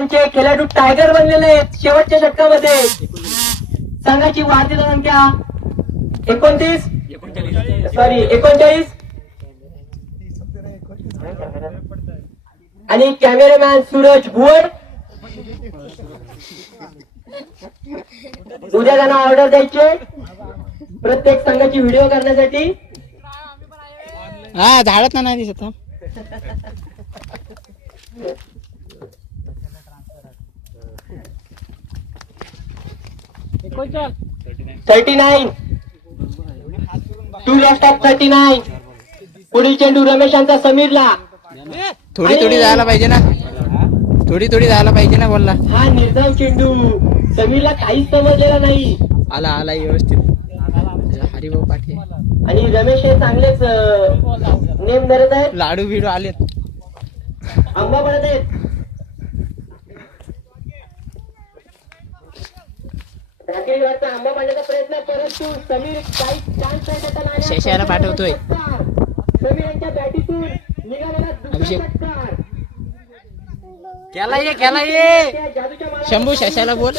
चे खेळाडू टायगर बनलेले आहेत शेवटच्या षटकामध्ये. संघाची वाढती संख्या 39 आणि कॅमेरामॅन सूरज भुवड. उद्या त्यांना ऑर्डर द्यायचे प्रत्येक संघाची व्हिडिओ करण्यासाठी. हा झाडत नाही दिसत. 39 टू लेफ्ट ऑफ 39. पुढील चेंडू रमेशांचा समीरला. थोडी थोडी जायला पाहिजे ना, थोडी थोडी जायला पाहिजे ना. बोलला हा निर्धाव चेंडू समीरला काहीच समजलेला नाही. आला आला व्यवस्थित. हरिभाऊ पाटील आणि रमेश हे चांगलेच नेम धरत आहेत. लाडू बिडू आलेत. आंबा पडत आहेत. राकेशवरचा आंबा पाडण्याचा प्रयत्न परंतु समीर काही चान्स नाही देताना आला. शेषाला पाठवतोय. समीर यांच्या बॅटीतून निघालेला दुसरा अभिषेक. षटकार. केला ये त्या जादूच्या माळा- शंभू शशाला बोल.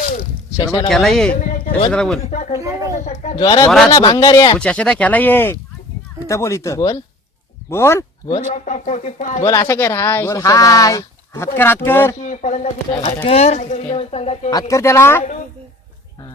शशाला खेळा ये, समीर यांच्या शशाला बोल. दुसरा खलनायकाचा षटकार. जोरात बोल ना भांगारिया. शशाला खेळा ये. इथं बोल, इथं बोल बोल बोल Left of 45. बोल. असं कर. हाय बोल. शशाला. हाय, हात कर, हात कर, ची फलंदाजी करत हात कर, टायगर इलेव्हन संघाचे हात कर त्याला. खेळाडू. हा.